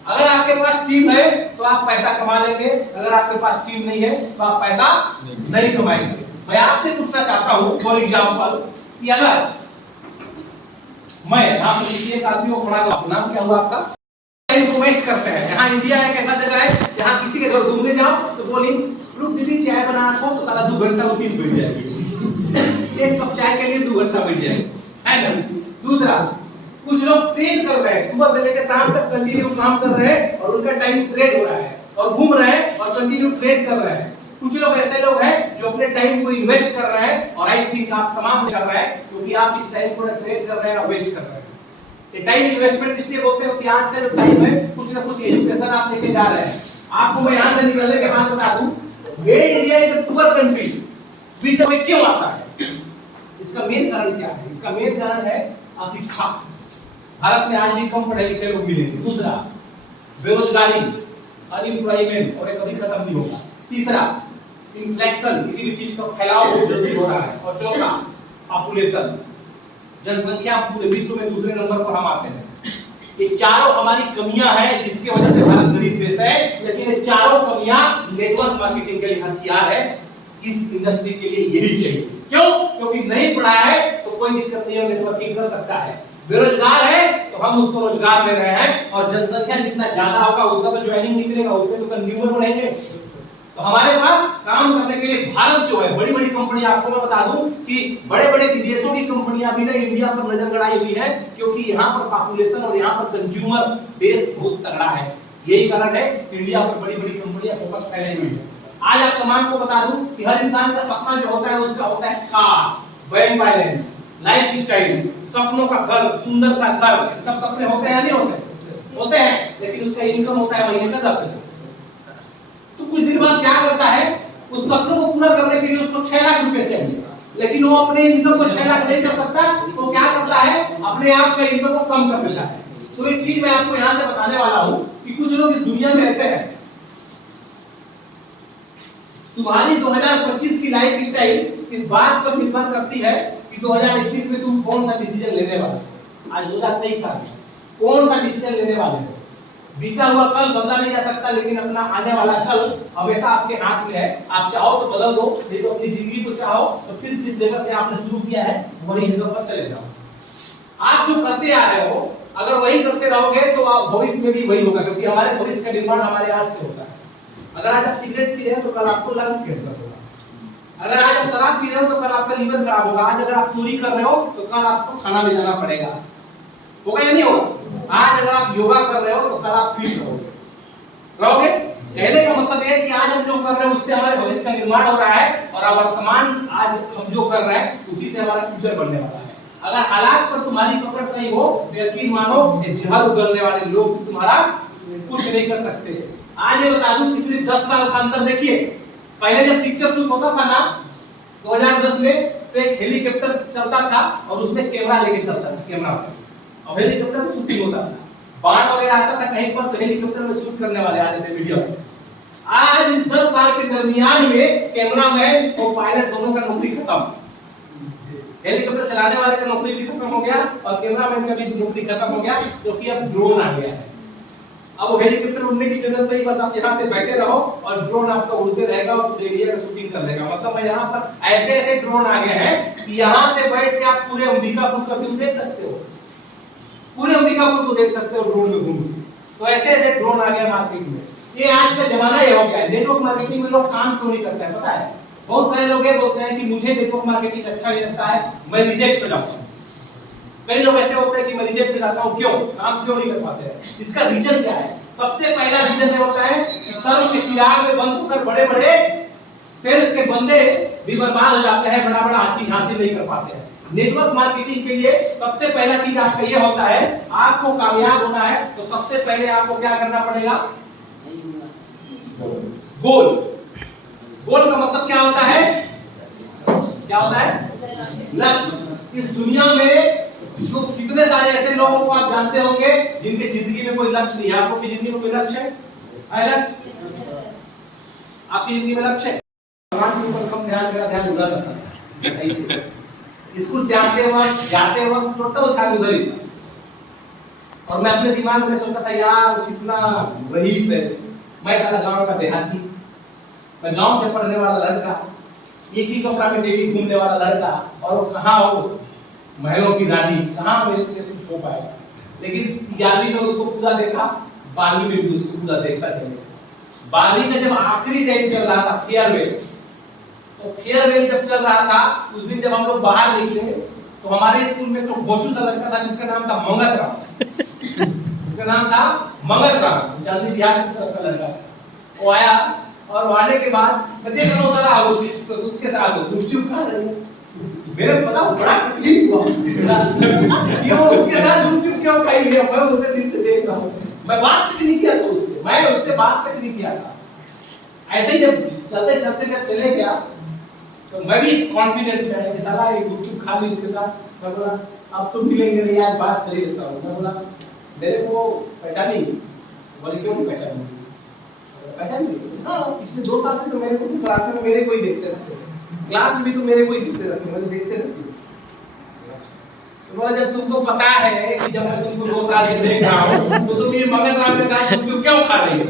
अगर आपके पास टीम है तो आप पैसा कमा लेंगे, अगर आपके पास टीम नहीं है तो आप पैसा नहीं कमाएंगे। मैं आपसे पूछना चाहता हूं फॉर एग्जांपल कि अगर मैं आप किसी एक आदमी को खड़ा कर, नाम क्या हुआ आपका, टाइम को वेस्ट करते हैं। यहाँ इंडिया एक ऐसा जगह है जहाँ किसी के घर घूमने जाओ तो बोली रुक दीदी चाय बना रखो, तो साला 2 घंटा उसी में बैठ जाएगी, एक कप चाय के लिए 2 घंटा बैठ जाएगी, है ना। दूसरा, कुछ लोग ट्रेड कर रहे हैं, सुबह से लेकर शाम तक कंटिन्यू काम कर रहे हैं और उनका टाइम ट्रेड हो रहा है, और घूम रहे हैं और कंटिन्यू ट्रेड कर रहे हैं। कुछ लोग ऐसे लोग हैं जो अपने टाइम को इन्वेस्ट कर रहे हैं, और आई थिंक आप तमाम कर रहे हैं क्योंकि आप इस टाइम को ट्रेड कर रहे हैं और वेस्ट कर रहे हैं। ये टाइम इन्वेस्टमेंट इसलिए बोलते हैं कि आज का जो टाइम है कुछ ना कुछ एजुकेशन आप लेके जा रहे हैं। आपको मैं यहाँ से निकलने के बाद बता दूं, ये India is a poor country, बीच में क्यों आता है? इसका मेन कारण क्या है? इसका मेन कारण है अशिक्षा। भारत में आज भी कम पढ़े लिखे लोग मिलेंगे। दूसरा, बेरोजगारी, अनएम्प्लॉयमेंट, और ये कभी खत्म नहीं होगा। तीसरा, इन्फ्लेक्शन, किसी भी चीज का फैलाव बहुत जल्दी हो रहा है। और चौथा, पॉपुलेशन, जनसंख्या पूरे विश्व में दूसरे नंबर पर हम आते हैं। ये चारों हमारी कमियां हैं जिसकी वजह से भारत गरीब देश है, लेकिन ये चारों कमियां नेटवर्क मार्केटिंग के लिए हथियार है। इस इंडस्ट्री के लिए यही चाहिए। क्यों? क्योंकि नहीं पढ़ा है तो कोई दिक्कत नहीं है, नेटवर्किंग कर सकता है। बेरोजगार है तो हम उसको रोजगार दे रहे हैं, और जनसंख्या जितना ज्यादा होगा उतना तो ज्वाइनिंग निकलेगा, उतने तो कंज्यूमर बढ़ेंगे। तो हमारे पास काम करने के लिए भारत जो है, बड़ी बड़ी कंपनी, आपको मैं बता दूं कि बड़े बड़े विदेशों की कंपनियां भी ना इंडिया पर नजर गड़ाई हुई है, क्योंकि यहाँ पर पॉपुलेशन और यहाँ पर कंज्यूमर बेस बहुत तगड़ा है। यही कारण है इंडिया पर बड़ी बड़ी कंपनियां फोकस फैलाई हुई है। आज आप तमाम को बता दूं कि हर इंसान का सपना जो होता है उसका होता है car, bank balance, life style, सपनों का घर, सुंदर सा घर। सब सपने होते हैं या नहीं होते? होते हैं, लेकिन उसका इनकम होता है महीने का 10,000। तो कुछ दिन बाद क्या करता है, उस सपनों को पूरा करने के लिए उसको 6 लाख रुपए चाहिए, लेकिन वो अपने इनकम को 6 लाख नहीं कर सकता, तो क्या करता है, अपने आप का इनकम को कम कर देता है। तो एक चीज मैं आपको यहाँ से बताने वाला हूँ कि कुछ लोग इस दुनिया में ऐसे हैं, तुम्हारी 2025 की लाइफ स्टाइल इस बात पर निर्भर करती है कि 2021 में तुम कौन सा डिसीजन लेने वाले हो। आज 2023 आ गया, कौन सा डिसीजन लेने वाले हो? बीता हुआ कल बदला नहीं जा सकता, लेकिन अपना आने वाला कल हमेशा आपके हाथ में है। आप चाहो तो बदल दो, नहीं तो अपनी जिंदगी को चाहो तो फिर जिस जगह से आपने शुरू किया है वही जगह पर चले जाओ। आप जो करते आ रहे हो, अगर वही करते रहोगे तो आप भविष्य में भी वही होगा, क्योंकि हमारे भविष्य का निर्माण हमारे हाथ से होता है। अगर आज आप सिगरेट पी रहे हो तो कल आपको लंग्स कैंसर होगा। अगर आज आप शराब पी रहे हो तो कल आपका लीवर खराब होगा। आज अगर आप चोरी कर रहे हो तो कल आपको खाना ले जाना पड़ेगा। होगा या नहीं होगा? आज अगर आप योगा कर रहे हो तो कल आप फिट रहोगे। कहने का मतलब है कि आज हम जो कर रहे हैं उससे हमारे भविष्य का निर्माण हो रहा है, और वर्तमान आज हम जो कर रहे हैं उसी से हमारा फ्यूचर बनने वाला है। अगर हालात पर तुम्हारी पकड़ सही हो तो यकीन मानो ये जहर उगलने वाले लोग तुम्हारा कुछ नहीं कर सकते। आज ये बता दूं कि सिर्फ 10 साल का अंतर देखिए। पहले जब पिक्चर शूट होता था ना 2010 में, तो एक हेलीकॉप्टर चलता था और उसमें कैमरा लेके चलता था, कैमरा और हेलीकॉप्टर में शूटिंग होता था। बाढ़ वगैरह आता था कहीं पर तो हेलीकॉप्टर में शूट करने वाले आते थे वीडियो। आज इस 10 साल के दरमियान में कैमरामैन और पायलट दोनों का नौकरी खत्म। हेलीकॉप्टर चलाने वाले का नौकरी भी खत्म हो गया और कैमरामैन का भी नौकरी खत्म हो गया, क्योंकि अब ड्रोन आ गया है। अब वो हेलीकॉप्टर उड़ने की जरूरत नहीं, बस आप यहाँ से बैठे रहो और ड्रोन आपका उड़ते रहेगा और पूरे एरिया का शूटिंग कर लेगा। मतलब मैं यहाँ पर ऐसे ऐसे ड्रोन आ गए हैं कि यहाँ से बैठ के आप पूरे अंबिकापुर का व्यू देख सकते हो, पूरे अंबिकापुर को देख सकते हो ड्रोन में घूम के। तो ऐसे ऐसे ड्रोन आ गए मार्केट में। ये आज का जमाना ये हो गया है। नेटवर्क मार्केटिंग में लोग काम क्यों नहीं करते हैं पता है? बहुत सारे लोग ये बोलते हैं कि मुझे नेटवर्क मार्केटिंग अच्छा नहीं लगता है, मैं रिजेक्ट हो जाता हूँ। कई लोग ऐसे होते हैं कि मैं रिजेक्ट हो जाता हूँ, क्यों? काम क्यों नहीं कर पाते हैं? इसका रीजन क्या है? सबसे पहला रीजन ये होता है कि सर्व के चिराग में बंद होकर बड़े बड़े सेल्स के बंदे भी बर्बाद हो जाते हैं, बड़ा बड़ा चीज हासिल नहीं कर पाते हैं। नेटवर्क मार्केटिंग के लिए सबसे पहला चीज आपका ये होता है, आपको कामयाब होना है तो सबसे पहले आपको क्या करना पड़ेगा? गोल। गोल का मतलब क्या होता है? क्या होता है? लक्ष्य। इस दुनिया में जो कितने सारे ऐसे लोगों को आप जानते होंगे जिनके जिंदगी में कोई लक्ष्य नहीं है। आपकी जिंदगी में कोई लक्ष्य है? आपकी जिंदगी में लक्ष्य है? भगवान के ऊपर कम ध्यान, मेरा ध्यान उधर रहता है। स्कूल से आते वक्त जाते वक्त टोटल ध्यान उधर ही था। और मैं अपने दिमाग में सोचता था यार कितना रईस है मैं, सारा गांव का देहाती, मैं गांव से पढ़ने वाला लड़का, एक ही कपड़ा में डेली घूमने वाला लड़का, और वो कहाँ हो महलों की रानी, कहाँ मेरे से कुछ हो पाएगा। लेकिन 11वीं में उसको पूरा देखा, 12वीं में भी उसको पूरा देखता चले। 12वीं में जब आखिरी टाइम चल रहा था फेयरवेल, तो फेयरवेल जब चल रहा था उस दिन जब हम लोग बाहर निकले तो हमारे स्कूल में तो भोजू सा लड़का था जिसका नाम था मंगत राम। उसका नाम था मंगत राम, चांदी बिहार का लड़का। वो आया और वो आने के बाद मैं देख रहा हूँ सारा उसके साथ गुपचुप खा रही है। मेरे पता बड़ा तकलीफ हुआ क्यों उसके साथ गुपचुप क्यों खाई। मैं उसे दिन से देख रहा हूँ, मैं बात तक नहीं किया था उससे, मैं उससे बात तक नहीं किया था। ऐसे ही जब चलते चलते जब चले गया तो मैं भी कॉन्फिडेंस में कि साला ये गुपचुप खा ली उसके साथ। मैं बोला अब तो मिलेंगे नहीं, आज बात कर ही देता हूँ। मैं बोला मेरे को पहचानी? बोले क्यों नहीं पहचानी? पहचानी? हाँ पिछले 2 साल से तो मेरे को क्लास में मेरे को ही देखते रहते, क्लास में भी तो मेरे को ही देखते रहते, मुझे देखते रहते। तो बोला जब तुमको पता है कि जब मैं तुमको 2 साल से देख रहा हूँ तो तुम ये मंगत राम के साथ गुपचुप क्यों खा रही हो?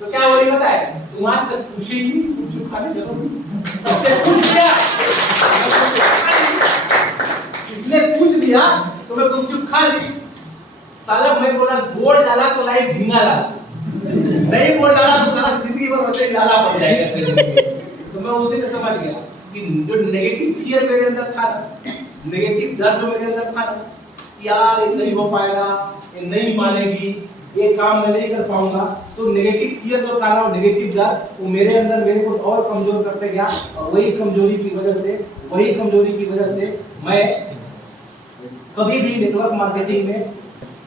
तो क्या बोली पता है? तुम आज तक पूछे ही नहीं गुपचुप खाने चलो। इसने पूछ दिया तो मैं गुपचुप खा ली। साला मैं बोला बोल डाला तो लाइफ झींगा डाला, नहीं बोल डाला तो सारा जिंदगी भर वैसे लाला पड़ जाएगा। तो मैं उस दिन समझ गया कि जो नेगेटिव फियर मेरे अंदर था, नेगेटिव डर जो मेरे अंदर था यार ये नहीं हो पाएगा, ये नहीं मानेगी, ये काम मैं नहीं कर पाऊंगा, तो नेगेटिव फियर जो था ना, नेगेटिव डर वो मेरे अंदर मेरे को और कमजोर करते गया। और वही कमजोरी की वजह से मैं कभी भी नेटवर्क मार्केटिंग में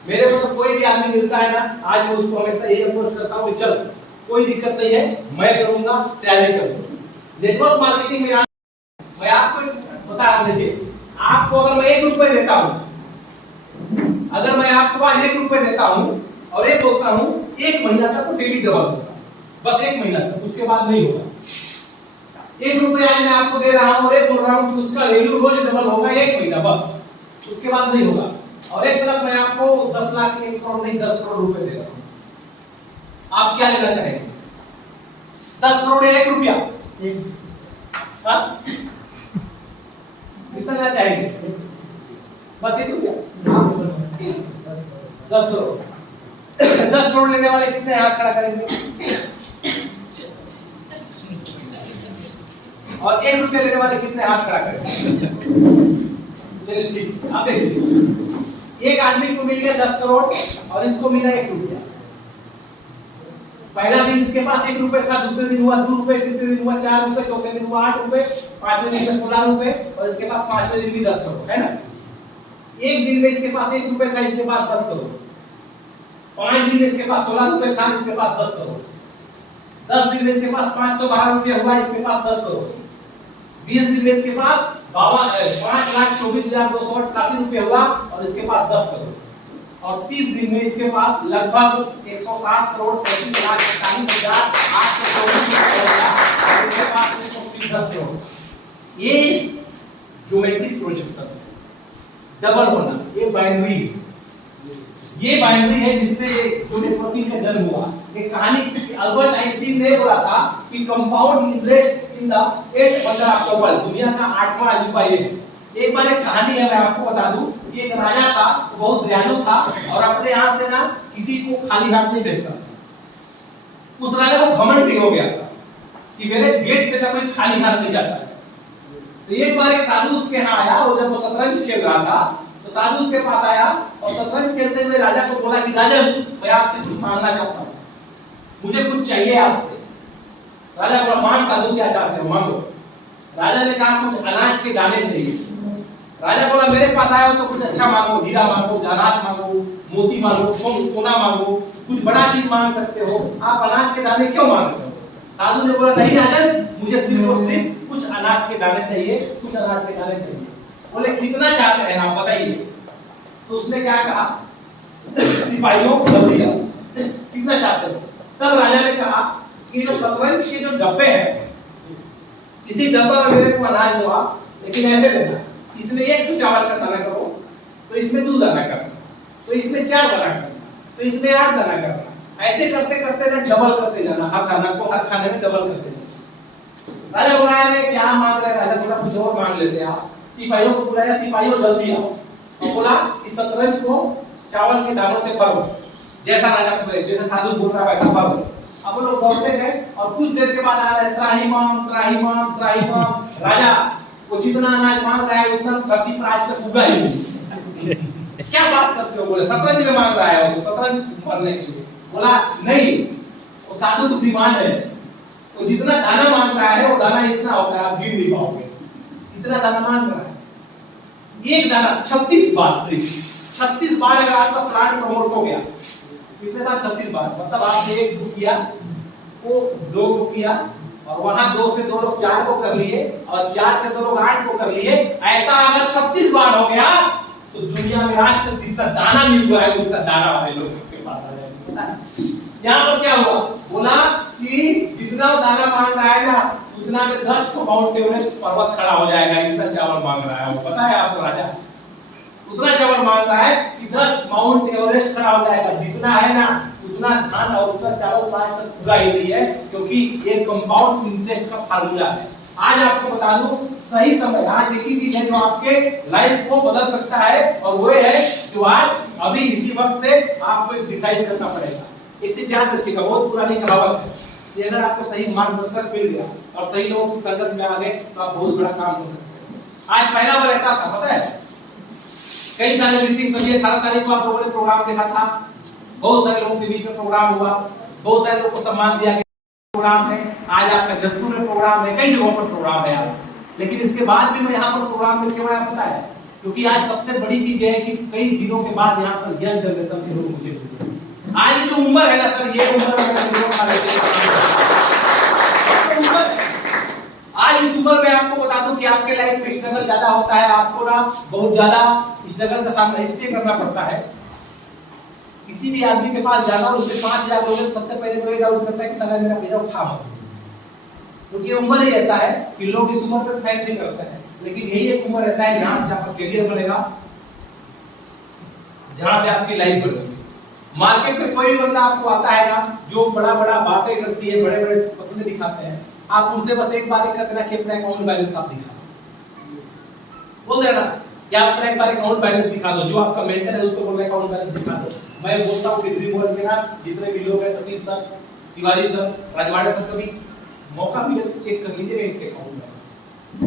मेरे को तो कोई भी आदमी मिलता है ना, आज मैं उसको हमेशा यही अप्रोच करता हूँ कि चल कोई दिक्कत नहीं है, मैं करूंगा, तैयारी करूंगा। नेटवर्क मार्केटिंग में मैं आपको बता देखिए, आपको अगर मैं 1 रुपए देता हूं, अगर मैं आपको आज 1 रुपए देता हूं और ये बोलता हूं 1 महीना तक तो डेली डबल होगा, बस 1 महीना तक, उसके बाद नहीं होगा। 1 रुपए आज मैं आपको दे रहा हूं और ये बोल रहा हूं कि उसका वैल्यू रोज डबल होगा 1 महीना बस, उसके बाद नहीं होगा। और एक तरफ मैं आपको 10 लाख 1 करोड़ नहीं 10 करोड़ रुपए दे रहा हूं, आप क्या लेना चाहेंगे? 10 करोड़ या 1 रुपया? कितना लेना चाहेंगे? बस 1 रुपया? 10 करोड़। 10 करोड़ लेने वाले कितने हाथ खड़ा करेंगे? और 1 रुपया लेने वाले कितने हाथ खड़ा करेंगे? चलिए ठीक, आप देखिए, एक आदमी को मिल गया 10 करोड़ और इसको मिला 1 रुपया। पहला दिन इसके पास 1 रुपए था, दूसरे दिन हुआ 2 रुपए, तीसरे दिन हुआ 4 रुपए, चौथे दिन हुआ 8 रुपए, पांचवें दिन में 16 रुपए और इसके बाद पांचवें दिन भी 10 करोड़, है ना। एक दिन में इसके पास 1 रुपए था, इसके पास 10 करोड़। 5 दिन में इसके पास 16 रुपए था, इसके पास 10 करोड़। 10 दिन में इसके पास 512 रुपए हुआ, इसके पास 10 करोड़। 20 दिन में इसके पास 5,24,288 रुपए हुआ और इसके पास 10 करोड़। और 30 दिन में इसके पास लगभग 107 करोड़ 37,41,824 इसके पास 10 करोड़। ये ज्योमेट्रिक प्रोजेक्शन डबल होना, ये बाइनरी है जिससे जो नेटवर्किंग का जन्म हुआ। एक कहानी अल्बर्ट आइंस्टीन ने बोला था कि compound interest in the 8th wonder of the world, दुनिया का 8वां अजूबा ये है। एक बार एक कहानी है, मैं आपको बता दूं कि एक राजा था, बहुत दयालु था और अपने यहाँ से ना किसी को खाली हाथ नहीं भेजता था। उस राजा को घमंड भी हो गया था कि मेरे गेट से ना कोई खाली हाथ नहीं जाता है। तो एक बार एक साधु उसके यहाँ आया और जब वो शतरंज खेल रहा था तो साधु उसके पास आया और शतरंज खेलते हुए राजा को बोला कि राजन, मैं आपसे कुछ मांगना चाहता हूँ, मुझे कुछ चाहिए आपसे। राजा बोला, मांग साधु, क्या चाहते हो, मांगो। राजा ने कहा, कुछ अनाज के दाने चाहिए। राजा बोला, मेरे पास आए हो तो कुछ अच्छा मांगो, हीरा मांगो, जवाहरात मांगो, मोती मांगो, सोना मांगो, कुछ बड़ा चीज मांग सकते हो, आप अनाज के दाने क्यों मांगते हो? साधु ने बोला, नहीं राजन, मुझे सिर्फ और सिर्फ कुछ अनाज के दाने चाहिए, कुछ अनाज के दाने चाहिए। बोले, कितना चाहते हैं आप बताइए। तो उसने क्या कहा, सिपाहियों को बोल दिया, कितना चाहते हो। तब राजा ने कहा कि जो शतरंज के जो डब्बे हैं, इसी डब्बे में मेरे को अनाज दो आप, लेकिन ऐसे देना, इसमें 1 चावल का दाना करो, तो इसमें 2 दाना करना, तो इसमें 4 दाना करना, तो इसमें 8 दाना करना। ऐसे करते करते ना डबल करते जाना, हर दाना को हर खाने में डबल करते जाना। राजा बोला, अरे क्या मांग रहे? राजा बोला, कुछ और मांग लेते आप। सिपाहियों को बुलाया, सिपाहियों जल्दी आओ। और बोला, इस शतरंज को चावल के दानों से भरो, जैसा राजा जैसा साधु बोल रहा वैसा भरो। अब लोग दौड़ते गए और कुछ देर के बाद आ रहे, त्राहिमाम त्राहिमाम त्राहिमाम। राजा वो जितना अनाज मांग रहा है उतना धरती पर आज तक उगा ही नहीं। क्या बात करते हो? बोले, शतरंज में मांग रहा है वो, शतरंज मरने के लिए। बोला, नहीं, वो साधु बुद्धिमान है, वो जितना दाना मांग रहा है वो दाना इतना होता है, आप गिन नहीं पाओगे, इतना दाना मांग रहा है। एक दाना 36 बार, सिर्फ 36 बार अगर आपका प्लांट प्रमोट हो गया, कितने बार? 36 बार। मतलब आपने 1 को किया, वो 2 को किया, और वहां 2 से 2 लोग 4 को कर लिए, और 4 से 2 लोग 8 को कर लिए। ऐसा अगर 36 बार हो गया तो दुनिया में आज तक जितना दाना मिल हुआ है उतना दाना वाले लोगों के पास आ जाएगा। यहाँ पर क्या हुआ? बोला कि जितना वो दाना मांग रहा है ना, उतना में 10 को माउंट एवरेस्ट पर्वत खड़ा हो जाएगा। इतना चावल मांग रहा है वो, पता है आपको राजा? उतना चावल मांग रहा है कि 10 माउंट एवरेस्ट खड़ा हो जाएगा। जितना है ना उतना धान और उतना चावल आज तक उगा ही नहीं है, क्योंकि ये कंपाउंड इंटरेस्ट का फार्मूला है। आज आपको बता दूं, सही समय, आज एक ही चीज है जो आपके लाइफ को बदल सकता है, और वो है जो आज अभी इसी वक्त से आपको डिसाइड करना पड़ेगा। इतनी याद रखिएगा, बहुत पुरानी कहावत है। ये अगर आपको सही मार्गदर्शक मिल गया और सही लोगों की संगत में आ गए तो आप बहुत बड़ा काम कर सकते हैं। आज पहला बार ऐसा था, पता है, कई सारे मीटिंग सभी 18 तारीख को आप लोगों ने प्रोग्राम देखा था, बहुत सारे लोगों के बीच में प्रोग्राम हुआ, बहुत सारे लोगों को सम्मान दिया गया, प्रोग्राम है। आज आपका जसपुर में प्रोग्राम है, कई जगहों पर प्रोग्राम है आप, लेकिन इसके बाद भी मैं यहाँ पर प्रोग्राम में क्यों आया पता है? क्योंकि आज सबसे बड़ी चीज है कि कई दिनों के बाद यहाँ पर यंग जनरेशन के लोग मुझे आज जो उम्र है ना सर, ये उम्र आज इस उम्र में आपको बता दूं कि आपके लाइफ में स्ट्रगल ज्यादा होता है, आपको ना बहुत ज्यादा स्ट्रगल का सामना इसलिए करना पड़ता है। किसी भी आदमी के पास जाना और उससे 5000 लोगे, सबसे पहले तो ये डाउट करता है कि साला मेरा पैसा खा हो, क्योंकि उम्र ही ऐसा है कि लोग इस उम्र पर फैसले नहीं करते हैं। लेकिन यही एक उम्र ऐसा है जहां से आपका करियर बनेगा, जहां से आपकी लाइफ बनेगी। मार्केट में कोई बंदा आपको आता है ना जो बड़ा बड़ा बातें करती है, बड़े बड़े सपने दिखाते हैं, आप उनसे बस एक बार कहते ना कि अपना अकाउंट बैलेंस आप दिखा बोल देना, या अपना एक बार अकाउंट बैलेंस दिखा दो। जो आपका मेंटर है उसको बोल रहे अकाउंट बैलेंस दिखा दो। मैं बोलता हूं कि ड्रीम वर्ल्ड में ना जितने भी लोग हैं, Satish sir, Tiwari sir, Rajwade sir, कभी मौका मिले तो चेक कर लीजिए इनके अकाउंट बैलेंस।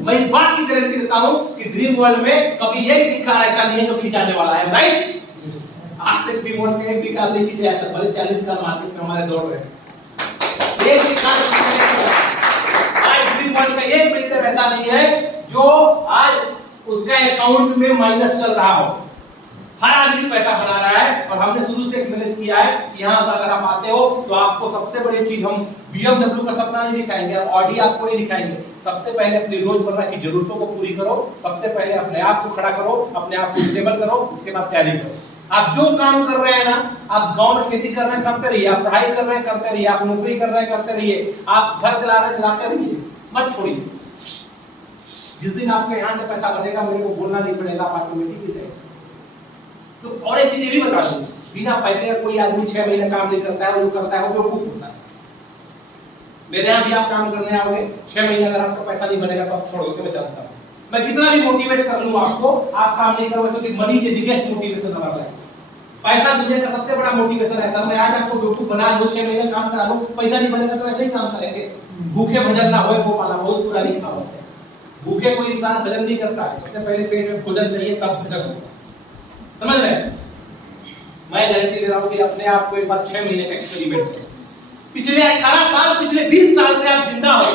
मैं इस बात की गारंटी देता हूं कि ड्रीम वर्ल्ड में कभी एक भी कार ऐसा नहीं है जो खिंचाने वाला है, राइट? आज तक ड्रीम वर्ल्ड में एक भी कार नहीं खिंचा ऐसा, भले 40 कार मार्केट में हमारे दौड़ रहे हैं, एक भी काम आज ग्रीन पॉइंट का एक बिल्डर ऐसा नहीं है जो आज उसका अकाउंट में माइनस चल रहा हो। हर आदमी पैसा बना रहा है और हमने शुरू से मैनेज किया है कि यहाँ अगर आप आते हो तो आपको सबसे बड़ी चीज हम BMW का सपना नहीं दिखाएंगे, ऑडी आपको नहीं दिखाएंगे। सबसे पहले अपनी रोजमर्रा की जरूरतों को पूरी करो, सबसे पहले अपने आप को खड़ा करो, अपने आप को स्टेबल करो, उसके बाद तैयारी करो। आप जो काम कर रहे हैं ना, आप गांव में खेती कर रहे हैं करते रहिए, आप पढ़ाई कर रहे हैं करते रहिए, आप नौकरी कर रहे हैं करते रहिए, आप घर चला रहे हैं चलाते रहिए, मत छोड़िए। जिस दिन आपके यहाँ से पैसा बनेगा मेरे को बोलना नहीं पड़ेगा, आप ऑटोमेटिकली से। तो और एक चीज ये भी बता दूं, बिना पैसे का कोई आदमी 6 महीने काम नहीं करता है, और जो करता है वो बेवकूफ होता है। मेरे यहाँ भी आप काम करने आओगे, 6 महीने अगर आपको पैसा नहीं बनेगा तो आप छोड़ दो, मैं जानता हूँ। मैं कितना भी मोटिवेट कर लूं आपको, आप काम नहीं करोगे, क्योंकि money is the biggest motivation हमारा लाइफ। पैसा दुनिया का सबसे बड़ा मोटिवेशन है। सर मैं आज आपको बेवकूफ बना लूं, 6 महीने काम करा लूं, पैसा नहीं बनेगा तो ऐसे ही काम करेंगे। भूखे भजन ना होए वो पाला, बहुत पुरानी कहावत है। भूखे कोई इंसान भजन नहीं करता है, सबसे पहले पेट में भोजन चाहिए तब भजन होगा। समझ रहे हैं? मैं गारंटी दे रहा हूं कि अपने आप को एक बार 6 महीने का एक्सपेरिमेंट करें। पिछले 18 साल, पिछले 20 साल से आप जिंदा हो,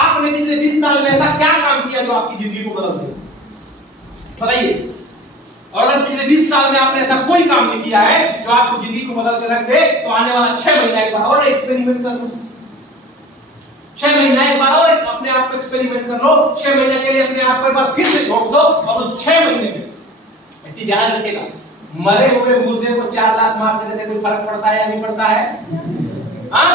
आपने पिछले 20 साल में ऐसा क्या काम किया जो आपकी जिंदगी को बदल दे? बताइए। और अगर पिछले 20 साल में आपने ऐसा कोई काम नहीं किया है जो आपको जिंदगी को बदल के रख दे, तो आने वाला 6 महीना एक बार और एक्सपेरिमेंट कर लो। 6 महीना एक बार और अपने आप को एक्सपेरिमेंट कर लो। 6 महीने के लिए अपने आप को एक बार फिर से झोंक दो, और उस 6 महीने में चीज याद रखिएगा, मरे हुए मुर्दे को 4 लाख मार देने से कोई फर्क पड़ता है या नहीं पड़ता है? हाँ?